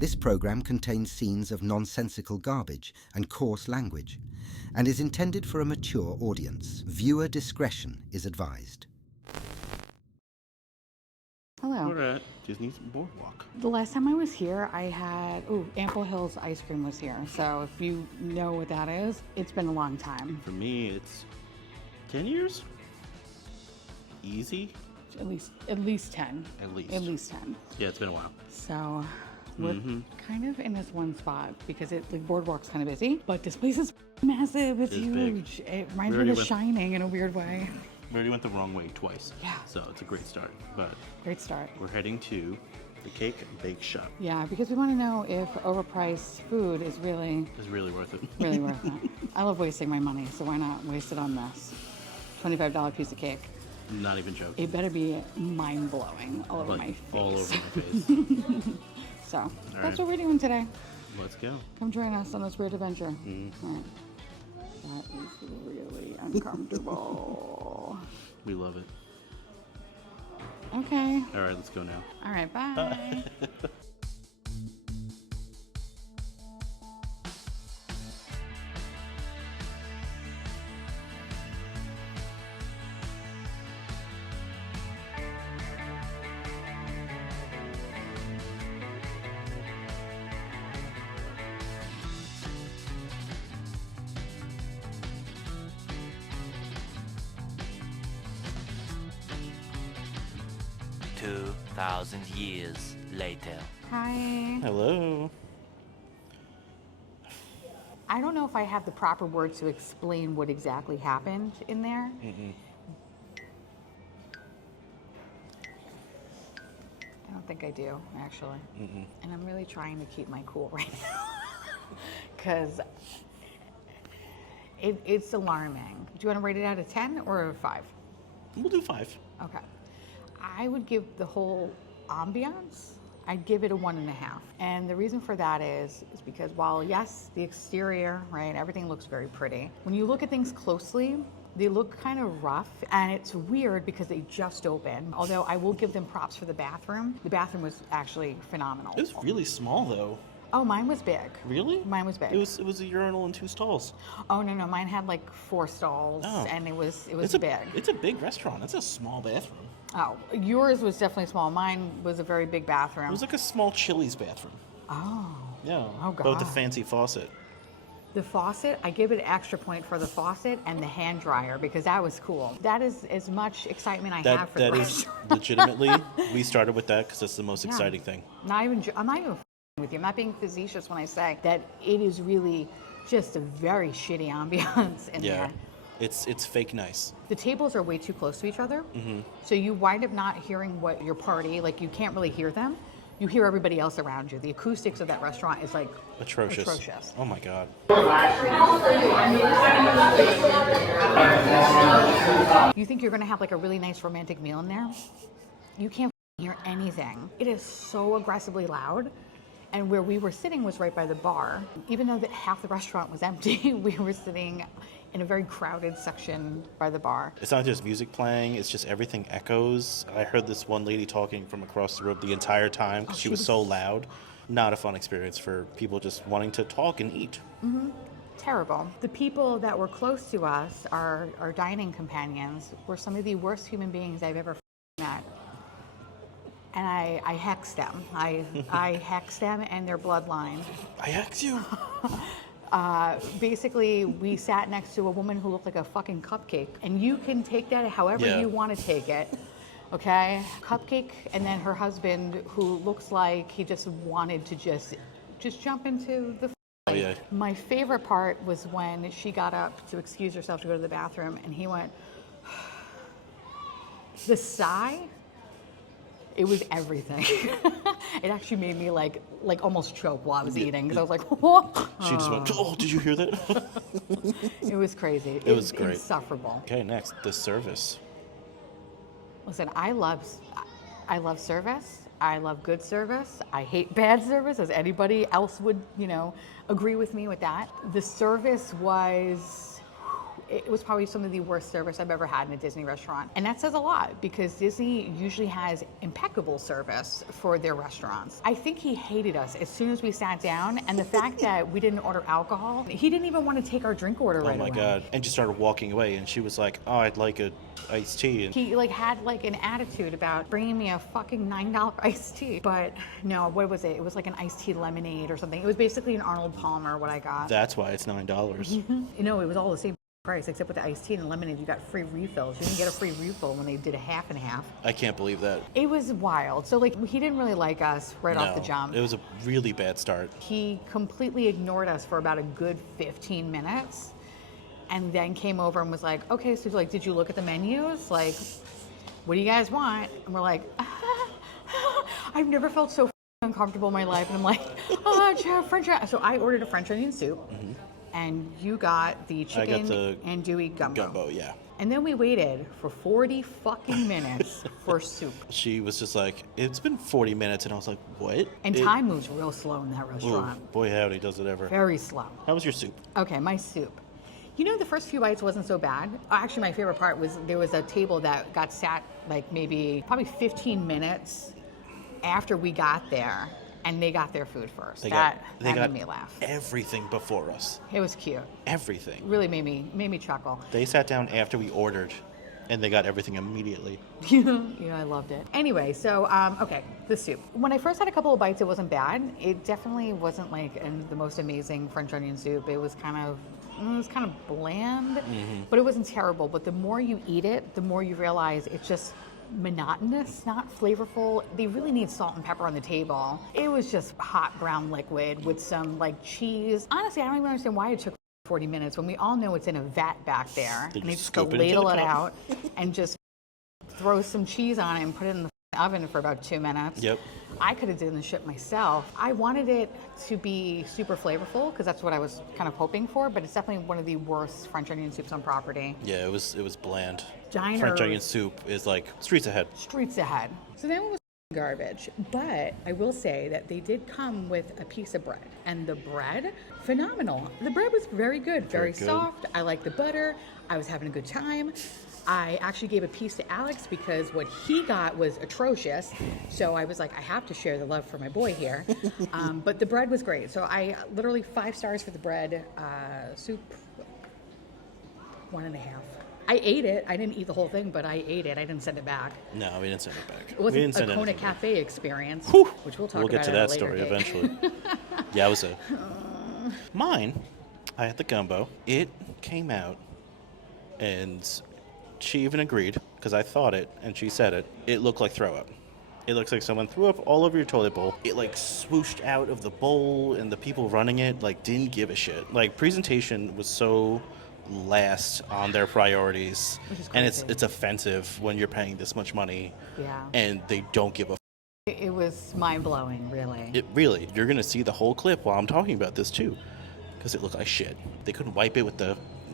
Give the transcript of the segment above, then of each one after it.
This program contains scenes of nonsensical garbage and coarse language and is intended for a mature audience. Viewer discretion is advised. Hello. We're at Disney's BoardWalk. The last time I was here, I had, Ample Hills ice cream was here. So if you know what that is, it's been a long time. For me, it's 10 years? Easy? At least 10. At least. At least 10. Yeah, it's been a while. So we're kind of in this one spot because the BoardWalk's kind of busy, but this place is massive. It's huge. Big. It reminds me of The Shining in a weird way. We already went the wrong way twice. Yeah. So it's a great start. But Great start. we're heading to the Cake and Bake Shop. Yeah, because we want to know if overpriced food is really It's really worth it. really worth it. I love wasting my money, so why not waste it on this $25 piece of cake? Not even joking. It better be mind-blowing all over my face. All over my face. So that's what we're doing today. Let's go. Come join us on this weird adventure. All right. That is really uncomfortable. We love it. Okay. All right, let's go now. All right, bye. 2,000 years later. Hi. Hello. I don't know if I have the proper words to explain what exactly happened in there. I don't think I do, actually. And I'm really trying to keep my cool right now. Because it's alarming. Do you want to rate it out of 10 or a 5? We'll do 5. Okay. I would give the whole ambiance, I'd give it a 1.5. And the reason for that is because while yes, the exterior, right, everything looks very pretty. When you look at things closely, they look kind of rough, and it's weird because they just opened. Although I will give them props for the bathroom. The bathroom was actually phenomenal. It was really small, though. Oh, mine was big. Really? Mine was big. It was a urinal and 2 stalls. Oh no, mine had like 4 stalls, and it was big. It's a big restaurant. It's a small bathroom. Oh, yours was definitely small. Mine was a very big bathroom. It was like a small Chili's bathroom. Oh. Yeah. Oh, God. But with the fancy faucet. The faucet, I give it an extra point for the faucet and the hand dryer because that was cool. That is as much excitement I have for the That is restaurant. legitimately, we started with that because that's the most exciting thing. I'm not even with you. I'm not being facetious when I say that it is really just a very shitty ambiance in there. It's fake nice. The tables are way too close to each other, so you wind up not hearing what your party, like you can't really hear them. You hear everybody else around you. The acoustics of that restaurant is like Atrocious. Oh my God. You think you're gonna have like a really nice romantic meal in there? You can't hear anything. It is so aggressively loud. And where we were sitting was right by the bar. Even though that half the restaurant was empty, we were sitting in a very crowded section by the bar. It's not just music playing, it's just everything echoes. I heard this one lady talking from across the road the entire time because she was so loud. Not a fun experience for people just wanting to talk and eat. Terrible. The people that were close to us, our dining companions, were some of the worst human beings I've ever met. And I hexed them. I hexed them and their bloodline. I asked you. Basically, we sat next to a woman who looked like a fucking cupcake. And you can take that however you want to take it. Okay? Cupcake, and then her husband who looks like he just wanted to just jump into the My favorite part was when she got up to excuse herself to go to the bathroom and he went, the sigh, it was everything. It actually made me like almost choke while I was eating because I was like, what? She just went, oh, did you hear that? It was crazy. It was great. Insufferable. Okay, next, the service. Listen, I love service. I love good service. I hate bad service, as anybody else would, agree with me with that. The service was it was probably some of the worst service I've ever had in a Disney restaurant. And that says a lot because Disney usually has impeccable service for their restaurants. I think he hated us as soon as we sat down, and the fact that we didn't order alcohol, he didn't even want to take our drink order right away. Oh my God. And just started walking away, and she was like, oh, I'd like a iced tea. And he like had like an attitude about bringing me a fucking $9 iced tea. But no, what was it? It was like an iced tea lemonade or something. It was basically an Arnold Palmer, what I got. That's why it's $9. You know, it was all the same price, except with the iced tea and the lemonade, you got free refills. You didn't get a free refill when they did a half and half. I can't believe that. It was wild. So, like, he didn't really like us right off the jump. It was a really bad start. He completely ignored us for about a good 15 minutes and then came over and was like, okay, so, like, did you look at the menus? Like, what do you guys want? And we're like, I've never felt so uncomfortable in my life. And I'm like, French. So I ordered a French onion soup. Mm-hmm. And you got the chicken andouille gumbo. Yeah. And then we waited for 40 fucking minutes for soup. She was just like, it's been 40 minutes. And I was like, what? And time moves real slow in that restaurant. Ooh, boy, howdy, does it ever. Very slow. How was your soup? Okay, my soup. You know, the first few bites wasn't so bad. Actually, my favorite part was there was a table that got sat like probably 15 minutes after we got there. And they got their food first. They got made me laugh. Everything before us. It was cute. Everything. Really made me chuckle. They sat down after we ordered, and they got everything immediately. I loved it. Anyway, so, okay, the soup. When I first had a couple of bites, it wasn't bad. It definitely wasn't like the most amazing French onion soup. It was kind of bland, but it wasn't terrible. But the more you eat it, the more you realize it's just monotonous, not flavorful. They really need salt and pepper on the table. It was just hot brown liquid with some like cheese. Honestly, I don't even understand why it took 40 minutes when we all know it's in a vat back there. And they just go ladle it out and just throw some cheese on it and put it in the oven for about 2 minutes. Yep. I could have done the shit myself. I wanted it to be super flavorful because that's what I was kind of hoping for, but it's definitely one of the worst French onion soups on property. Yeah, it was bland. Diners. French onion soup is like streets ahead. Streets ahead. So that one was garbage, but I will say that they did come with a piece of bread, and the bread, phenomenal. The bread was very good, very soft. I liked the butter. I was having a good time. I actually gave a piece to Alex because what he got was atrocious. So I was like, I have to share the love for my boy here. But the bread was great. So I literally 5 stars for the bread. Soup, 1.5. I ate it. I didn't eat the whole thing, but I ate it. I didn't send it back. No, we didn't send it back. It wasn't a Kona Cafe experience, which we'll talk about. We'll get to that story date. eventually. Yeah, it was mine. I had the gumbo. It came out, and she even agreed, because I thought it, and she said it. It looked like throw up. It looks like someone threw up all over your toilet bowl. It like swooshed out of the bowl, and the people running it like didn't give a shit. Like presentation was so last on their priorities, and it's offensive when you're paying this much money, and they don't give a. It was mind-blowing, really. It really. You're gonna see the whole clip while I'm talking about this too, because it looked like shit. They couldn't wipe it with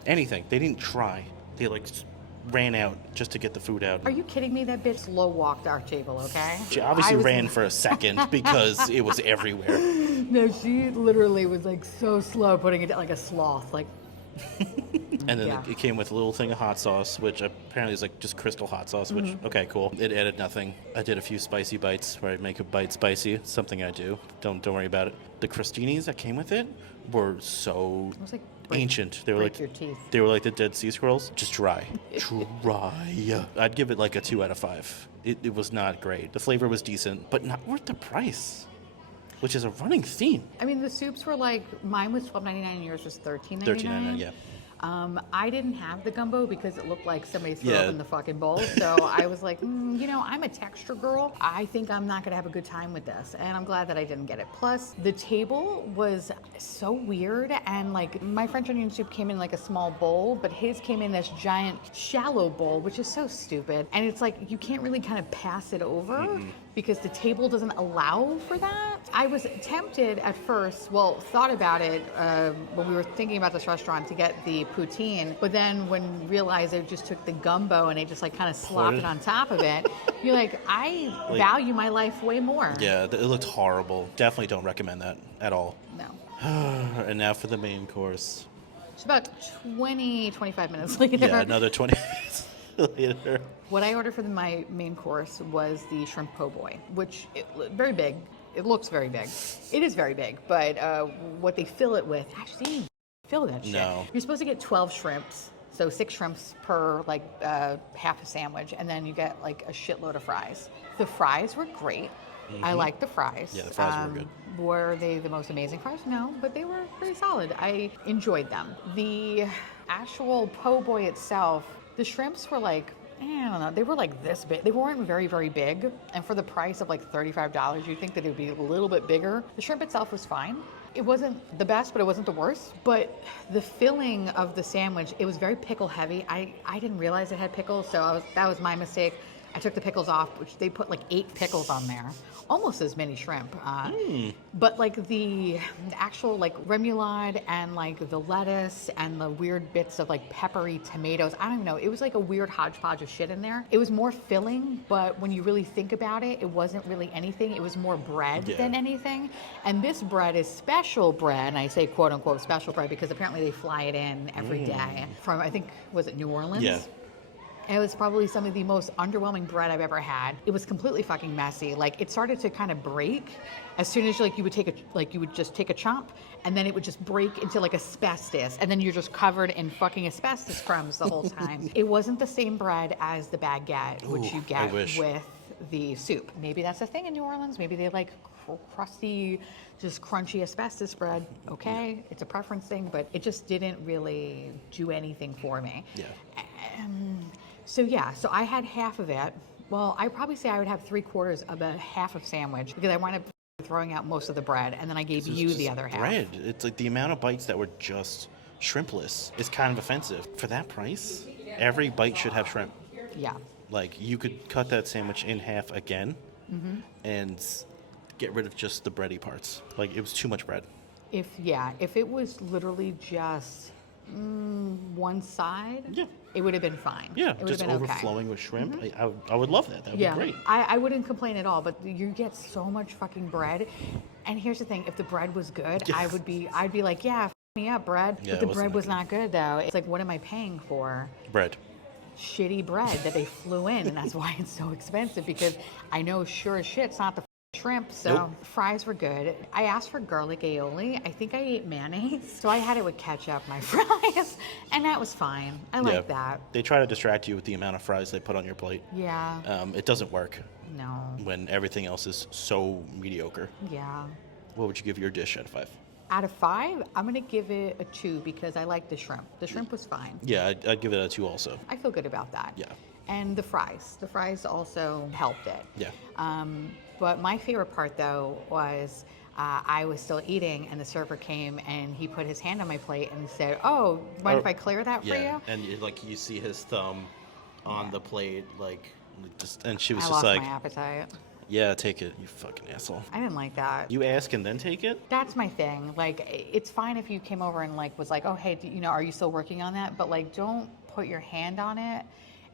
anything. They didn't try. They like ran out just to get the food out. Are you kidding me? That bitch slow walked our table, okay? She obviously ran for a second because it was everywhere. No, she literally was like so slow putting it down like a sloth, like. And then it came with a little thing of hot sauce, which apparently is like just crystal hot sauce, which, okay, cool. It added nothing. I did a few spicy bites where I make a bite spicy. It's something I do. Don't worry about it. The crostinis that came with it were so ancient. They were like your teeth. They were like the Dead Sea Scrolls, just dry. Dry. I'd give it like a 2 out of 5. It was not great. The flavor was decent, but not worth the price, which is a running theme. I mean, the soups were like, mine was $12.99 and yours was $13.99. $13.99, yeah. I didn't have the gumbo because it looked like somebody threw up in the fucking bowl. So I was like, I'm a texture girl. I think I'm not going to have a good time with this. And I'm glad that I didn't get it. Plus, the table was so weird. And like my French onion soup came in like a small bowl, but his came in this giant shallow bowl, which is so stupid. And it's like, you can't really kind of pass it over because the table doesn't allow for that. I was tempted at first, thought about it when we were thinking about this restaurant to get the poutine, but then when realized they just took the gumbo and they just like kind of slopped it on top of it, you're like, I value my life way more. Yeah, it looked horrible. Definitely don't recommend that at all. No. And now for the main course. It's about 25 minutes later. Yeah, another 20 minutes later. What I ordered for my main course was the shrimp po' boy, which very big. It looks very big. It is very big, but what they fill it with, actually, they didn't fill that shit. No. You're supposed to get 12 shrimps, so 6 shrimps per like half a sandwich, and then you get like a shitload of fries. The fries were great. I liked the fries. Yeah, the fries were good. Were they the most amazing fries? No, but they were pretty solid. I enjoyed them. The actual po' boy itself, the shrimps were like, I don't know, they were like this big. They weren't very, very big. And for the price of like $35, you'd think that it would be a little bit bigger. The shrimp itself was fine. It wasn't the best, but it wasn't the worst. But the filling of the sandwich, it was very pickle heavy. I didn't realize it had pickles, so that was my mistake. I took the pickles off, which they put like 8 pickles on there, almost as many shrimp. But like the actual like remoulade and like the lettuce and the weird bits of like peppery tomatoes, I don't even know. It was like a weird hodgepodge of shit in there. It was more filling, but when you really think about it, it wasn't really anything. It was more bread than anything. And this bread is special bread, and I say quote unquote special bread because apparently they fly it in every day from, I think, was it New Orleans? Yeah. It was probably some of the most underwhelming bread I've ever had. It was completely fucking messy. Like it started to kind of break as soon as you would just take a chomp, and then it would just break into like asbestos, and then you're just covered in fucking asbestos crumbs the whole time. It wasn't the same bread as the baguette, which you get with the soup. Maybe that's a thing in New Orleans. Maybe they like crusty, just crunchy asbestos bread. Okay, it's a preference thing, but it just didn't really do anything for me. Yeah. So I had half of it. Well, I'd probably say I would have 3/4 of a half of sandwich because I wound up throwing out most of the bread, and then I gave you the other half. Bread. It's like the amount of bites that were just shrimpless is kind of offensive. For that price, every bite should have shrimp. Yeah. Like you could cut that sandwich in half again and get rid of just the bready parts. Like it was too much bread. If it was literally just one side, it would have been fine. Yeah, it would just have been overflowing with shrimp. I would love that. That would be great. I wouldn't complain at all, but you get so much fucking bread. And here's the thing, if the bread was good, I'd be like, yeah, f me up, bread. Yeah, but the bread was not good though. It's like, what am I paying for? Bread. Shitty bread that they flew in, and that's why it's so expensive, because I know sure as shit it's not the shrimp. So fries were good. I asked for garlic aioli. I think I ate mayonnaise, so I had it with ketchup, my fries, and that was fine. I like that. They try to distract you with the amount of fries they put on your plate. Yeah. It doesn't work No. when everything else is so mediocre. Yeah. What would you give your dish out of 5? Out of 5, I'm going to give it a 2 because I like the shrimp. The shrimp was fine. Yeah, I'd give it a 2 also. I feel good about that. Yeah. And the fries also helped it. Yeah. But my favorite part though was I was still eating, and the server came and he put his hand on my plate and said, "Oh, mind if I clear that for you?" And you see his thumb on the plate, and she was I just lost like, my appetite. "Yeah, take it, you fucking asshole." I didn't like that. You ask and then take it? That's my thing. Like, it's fine if you came over and like was like, "Oh, hey, are you still working on that?" But like, don't put your hand on it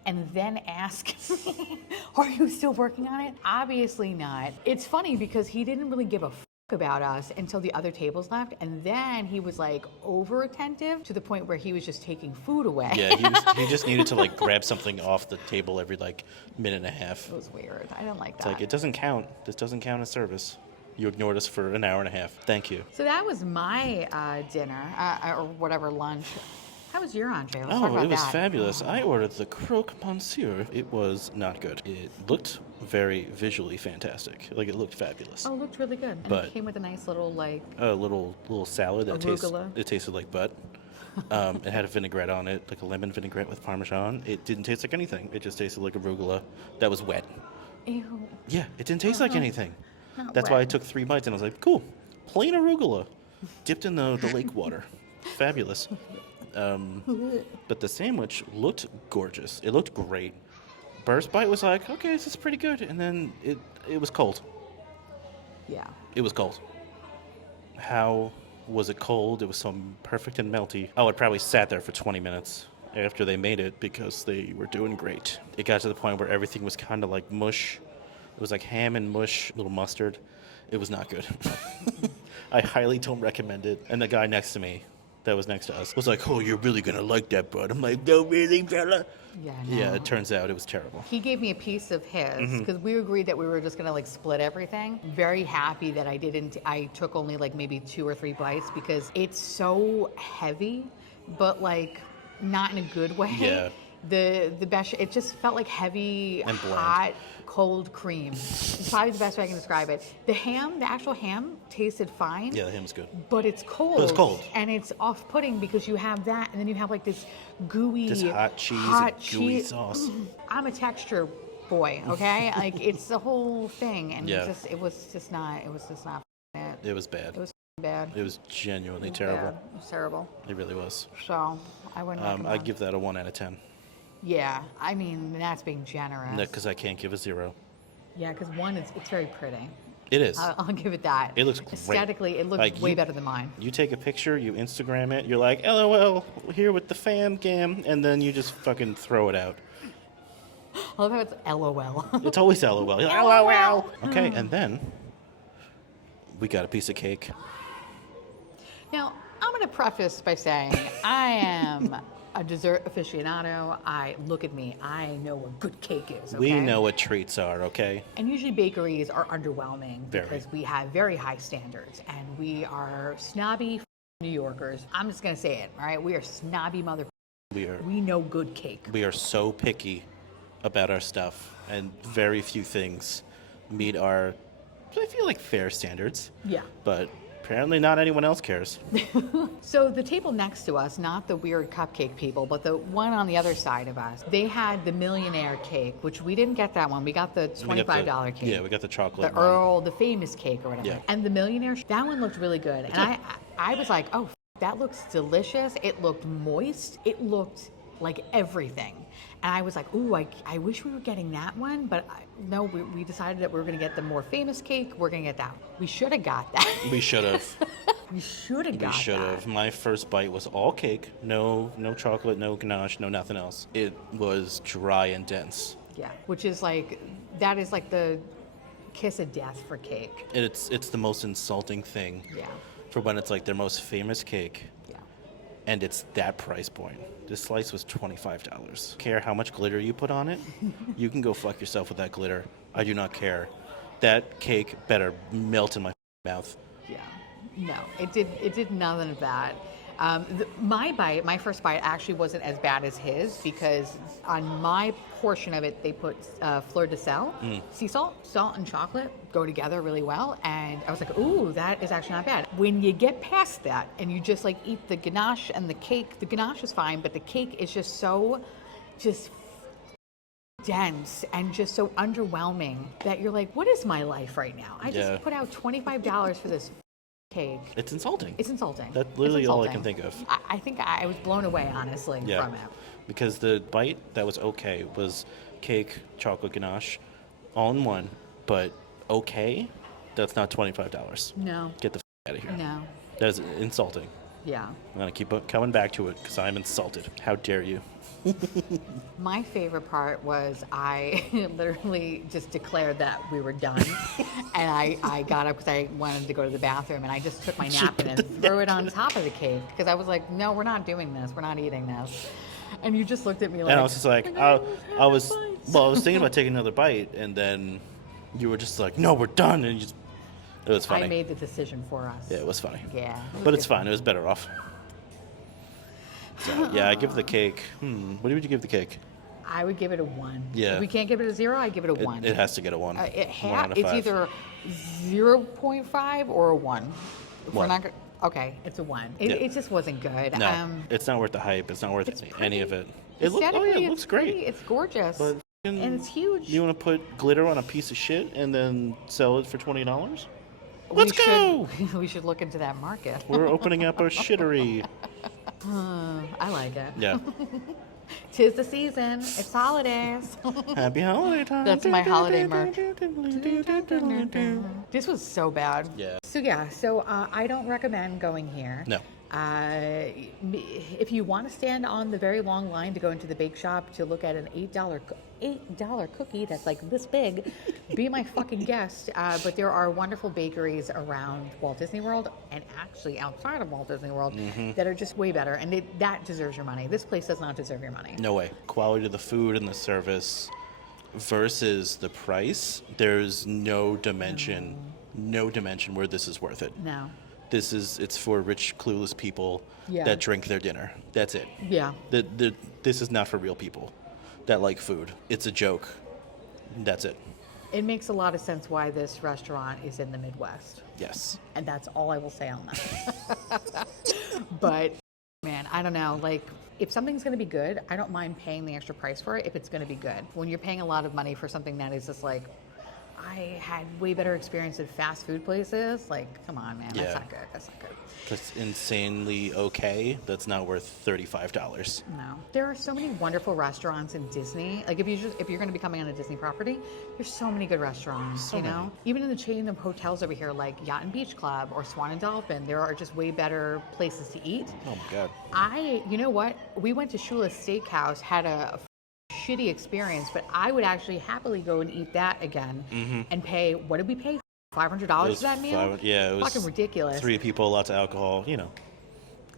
and then ask me, "Are you still working on it?" Obviously not. It's funny because he didn't really give a fuck about us until the other tables left, and then he was like over attentive to the point where he was just taking food away. Yeah, he just needed to like grab something off the table every like minute and a half. It was weird. I didn't like that. It's like, it doesn't count. This doesn't count as service. You ignored us for an hour and a half. Thank you. So that was my dinner, or whatever, lunch. How was your entree? Let's talk about it was that. fabulous. I ordered the croak monsieur. It was not good. It looked very visually fantastic. Like, it looked fabulous. Oh, it looked really good. And But- it came with a nice little, like, A little salad that Arugula. tasted like butt. It had a vinaigrette on it, like a lemon vinaigrette with Parmesan. It didn't taste like anything. It just tasted like arugula that was wet. ew. Yeah, it didn't taste like anything. Not That's why I wet. took 3 bites and I was like, cool, plain arugula, dipped in the lake water. Fabulous. But the sandwich looked gorgeous. It looked great. First bite was like, okay, this is pretty good. And then it was cold. Yeah. It was cold. How was it cold? It was so perfect and melty. Oh, it probably sat there for 20 minutes after they made it because they were doing great. It got to the point where everything was kind of like mush. It was like ham and mush, little mustard. It was not good. I highly don't recommend it. And the guy next to me that was next to us was like, "Oh, you're really gonna like that bud." I'm like, "No, really, fella." Yeah, no. Yeah, it turns out it was terrible. He gave me a piece of his because we agreed that we were just gonna like split everything. Very happy that I took only like maybe 2 or 3 bites because it's so heavy, but like not in a good way. Yeah. The best, it just felt like heavy, And bland. hot, cold cream. It's probably the best way I can describe it. The actual ham tasted fine. Yeah, the ham's good. But it's cold. But it's cold. And it's off-putting because you have that, and then you have like this gooey, This hot cheese and gooey sauce. I'm a texture boy, okay? Like it's the whole thing, and Yeah. it was just not it. It was bad. It was bad. It was genuinely It was terrible. bad. It was terrible. It really was. So I wouldn't recommend. I'd give that a 1 out of 10. Yeah, I mean that's being generous. Because I can't give a 0. Yeah, because one, it's very pretty. It is. I'll give it that. It looks great. Aesthetically, it looked Like, way you- better than mine. You take a picture, you Instagram it, you're like, LOL, here with the fam cam, and then you just fucking throw it out. I love how it's LOL. It's always LOL. You're like, LOL. Okay, and then we got a piece of cake. Now, I'm going to preface by saying I am a dessert aficionado. Look at me. I know what good cake is. Okay? We know what treats are, okay? And usually bakeries are underwhelming Very. because we have very high standards and we are snobby New Yorkers. I'm just going to say it, all right? We are snobby mother. We know good cake. We are so picky about our stuff, and very few things meet our, I feel like, fair standards. Yeah. But apparently not anyone else cares. So the table next to us, not the weird cupcake people, but the one on the other side of us, they had the millionaire cake, which we didn't get that one. We got the $25 cake. Yeah, we got the chocolate The one. Earl, the famous cake or whatever. Yeah. And the millionaire, that one looked really good. And I was like, oh, that looks delicious. It looked moist. It looked like everything. And I was like, ooh, I wish we were getting that one, but no, we decided that we were going to get the more famous cake. We're going to get that one. We should have got that. We should have. We should have got We should that. have. My first bite was all cake, no chocolate, no ganache, no nothing else. It was dry and dense. Yeah, which is like, that is like the kiss of death for cake. It's the most insulting thing Yeah, for when it's like their most famous cake, yeah. and it's that price point. This slice was $25. Care how much glitter you put on it? You can go fuck yourself with that glitter. I do not care. That cake better melt in my mouth. Yeah, no, it did none of that. My first bite actually wasn't as bad as his because on my portion of it, they put fleur de sel, sea salt and chocolate go together really well. And I was like, ooh, that is actually not bad. When you get past that and you just like eat the ganache and the cake, the ganache is fine, but the cake is just so dense and just so underwhelming that you're like, what is my life right now? I Yeah. just put out $25 for this cake. It's insulting. It's insulting. That's literally It's all I insulting. can think of. I think I was blown away, honestly, Yeah, from it. because the bite that was okay was cake, chocolate ganache, all in one, but okay, that's not $25. No, Get the out of here. no, That is insulting. yeah. I'm going to keep coming back to it because I'm insulted. How dare you? My favorite part was I literally just declared that we were done. And I got up because I wanted to go to the bathroom, and I just took my napkin and threw it on top of the cake because I was like, no, we're not doing this. We're not eating this. And you just looked at me like... And I was just like, I was thinking about taking another bite, and then you were just like, no, we're done. And it was funny. I made the decision for us. Yeah, it was funny. Yeah. But it's fine. It was better off. So, yeah, I give the cake. What would you give the cake? I would give it a 1. Yeah. If we can't give it a 0, I give it a 1. It has to get a 1. It's 1 out of 5. either 0.5 or a 1. If we're 1. not okay, it's a 1. Yeah. It just wasn't good. No, it's not worth the hype. It's not worth it's any of pretty. it. Aesthetically, It looks great. pretty, it's gorgeous. But and it's huge. You want to put glitter on a piece of shit and then sell it for $20? We Let's go! We should look into that market. We're opening up a shittery. I like it. Yeah. 'Tis the season. It's holidays. Happy holiday time. That's my holiday merch. This was so bad. Yeah. So I don't recommend going here. No. If you want to stand on the very long line to go into the bake shop to look at an $8 $8 cookie that's like this big, be my fucking guest. But there are wonderful bakeries around Walt Disney World and actually outside of Walt Disney World that are just way better. And that deserves your money. This place does not deserve your money. No way. Quality of the food and the service versus the price, there's no dimension where this is worth it. No. It's for rich, clueless people Yeah. that drink their dinner. That's it. Yeah. This is not for real people that like food. It's a joke. That's it. It makes a lot of sense why this restaurant is in the Midwest. Yes. And that's all I will say on that. But, man, I don't know. Like, if something's going to be good, I don't mind paying the extra price for it if it's going to be good. When you're paying a lot of money for something that is just like, I had way better experience at fast food places. Like, come on, man. That's Yeah. not good. That's not good. That's insanely okay. That's not worth $35. No. There are so many wonderful restaurants in Disney. Like, if you're going to be coming on a Disney property, there's so many good restaurants, So you know? many. Even in the chain of hotels over here, like Yacht and Beach Club or Swan and Dolphin, there are just way better places to eat. Oh my God. You know what? We went to Shula's Steakhouse, had a shitty experience, but I would actually happily go and eat that again and pay, what did we pay? $500 for that meal? It was fucking ridiculous. 3 people, lots of alcohol, Me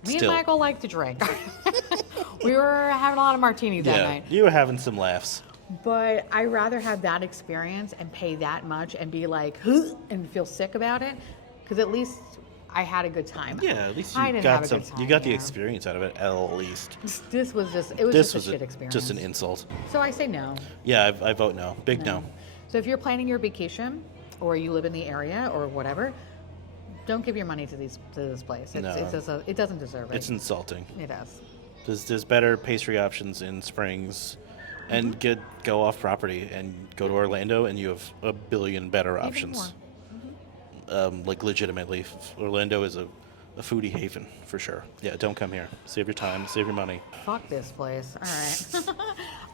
Still. and Michael like to drink. We were having a lot of martinis that night. You were having some laughs. But I'd rather have that experience and pay that much and be like, and feel sick about it, because at least I had a good time. Yeah, at least I you didn't got have a some. good time, You got the yeah. experience out of it, at least. This was just a shit experience. just an insult. So I say no. Yeah, I vote no. Big no. So if you're planning your vacation, or you live in the area, or whatever, don't give your money to this place. No. It doesn't deserve it. It's insulting. It does. There's better pastry options in Springs, and go off property and go to Orlando, and you have a billion better options. Like legitimately, Orlando is a foodie haven for sure. Yeah, don't come here. Save your time. Save your money. Fuck this place. All right.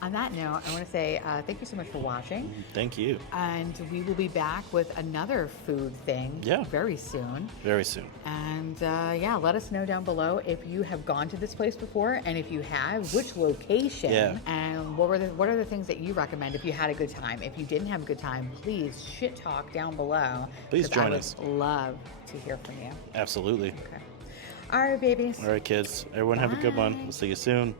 On that note, I want to say thank you so much for watching. Thank you. And we will be back with another food thing very soon. Very soon. And let us know down below if you have gone to this place before, and if you have, which location. Yeah. And what are the things that you recommend if you had a good time. If you didn't have a good time, please shit talk down below. Please 'cause join us. I would love to hear from you. Absolutely. Okay. All right, babies. All right, kids. Everyone have a good one. Bye. We'll see you soon.